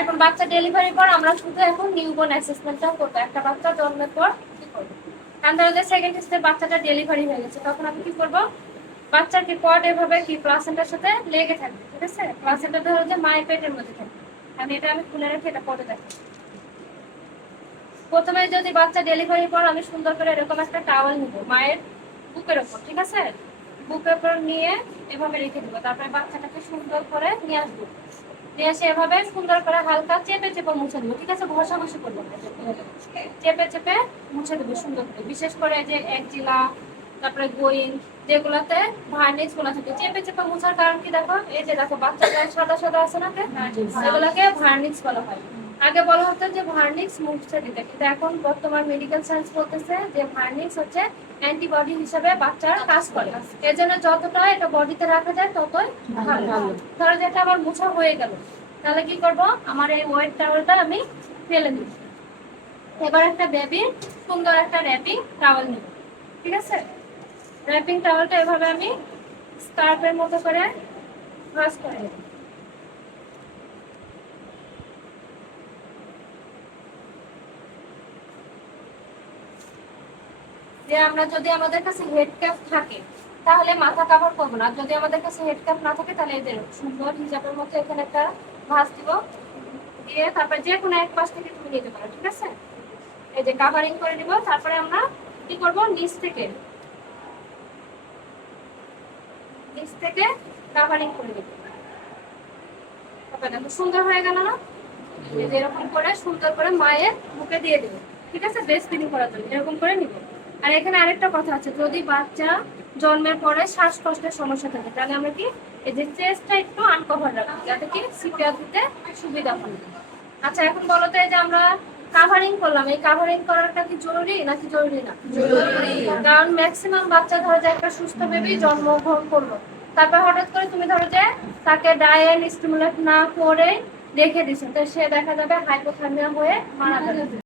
এখন বাচ্চা ডেলিভারির পর আমরা শুধু এখন নিউবর্ন অ্যাসেসমেন্টটা করবো। একটা বাচ্চা জন্মের পর কি করবো, কারণ ধরো যে সেকেন্ড স্টেপ বাচ্চাটা ডেলিভারি হয়ে গেছে, তখন আমি কি করবো, বাচ্চার কি কর্ড এভাবে কি প্লাসেন্টার সাথে লেগে থাকবে, ঠিক আছে? প্লাসেন্টা ধরো যে মায়ের পেটের মধ্যে থাকবে। আমি খুলে রেখে এটা পরে দেখো। প্রথমে যদি বাচ্চা ডেলিভারির পর আমি সুন্দর করে এরকম একটা টাওয়াল নিব মায়ের বুকের ওপর, ঠিক আছে? বুকের ওপর নিয়ে এভাবে রেখে দেবো। তারপরে বাচ্চাটাকে সুন্দর করে নিয়ে আসবো, নিয়ে এসে এভাবে সুন্দর করে হালকা চেপে চেপে মুছে দেবো, ঠিক আছে? ঘষাঘষি করবো না, চেপে চেপে মুছে দেবো সুন্দর করে। বিশেষ করে যে একজিলা, তারপরে গোইন, যেগুলাতে ভার্নিশ গুলা থাকে, চেপে চেপে মুছার কারণ কি দেখো, এই যে দেখো বাচ্চাটা সাদা সাদা আছে না, সেগুলোকে ভার্নিশ বলা হয়। আগে বলা হতো যে ভার্নিশ মুছে দিতে, কিন্তু এখন বর্তমান মেডিকেল সায়েন্স বলতেছে যে ভার্নিশ হচ্ছে অ্যান্টিবডি হিসেবে বাচ্চার কাজ করে। এর জন্য যতটা এটা বডিতে রাখা যায় ততই ভালো। ধরো যেটা আমার মুছা হয়ে গেল, তাহলে কি করব, আমার এই ওয়েট টাওয়েলটা আমি ফেলে দিব। এবার একটা বেবির সুন্দর একটা র্যাপিং টাওয়েল নিব, ঠিক আছে? র্যাপিং টাওয়েলটা এভাবে আমি স্কার্ফের মতো করে ভাঁজ করে নেব। যে আমরা যদি আমাদের কাছে হেড ক্যাপ থাকে তাহলে মাথা কভার করবো না, যদি আমাদের কাছে হেড ক্যাপ না থাকে তাহলে এদের সুন্দর হিজাবের মতো এখানে একটা ভাঁজ দিব, দিয়ে তারপরে যে কোনো এক পাশ থেকে তুমি নিতে পারো, ঠিক আছে? এই যে কাভারিং করে দিব। তারপরে আমরা কি করব, নিচ থেকে কাভারিং করে দিব। দেখো সুন্দর হয়ে গেল না? এই যে এরকম করে সুন্দর করে মায়ের মুখে দিয়ে দেবো, ঠিক আছে? ব্রেস্ট ফিডিং করার জন্য এরকম করে নিব। আর এখানে আরেকটা কথা আছে, যদি বাচ্চা জন্মের পরে শ্বাসকষ্টের সমস্যা থাকে তাহলে আমরা কি এই যে চেস্টটা একটু আনকভার রাখবো, যাতে কি সিপিআর দিতে সুবিধা হয়। আচ্ছা এখন বলো তো, এই যে আমরা কাভারিং করলাম, এই কাভারিং করাটা কি জরুরি নাকি জরুরি না? জরুরি। কারণ ম্যাক্সিমাম বাচ্চা ধরো যে একটা সুস্থ বেবি জন্মগ্রহণ করলো, তারপর হঠাৎ করে তুমি ধরো যে তাকে ডায়েট স্টিমুলেট না করে রেখে দিচ্ছ, তো সে দেখা যাবে হাইপোথার্মিয়া হয়ে মারা যাবে।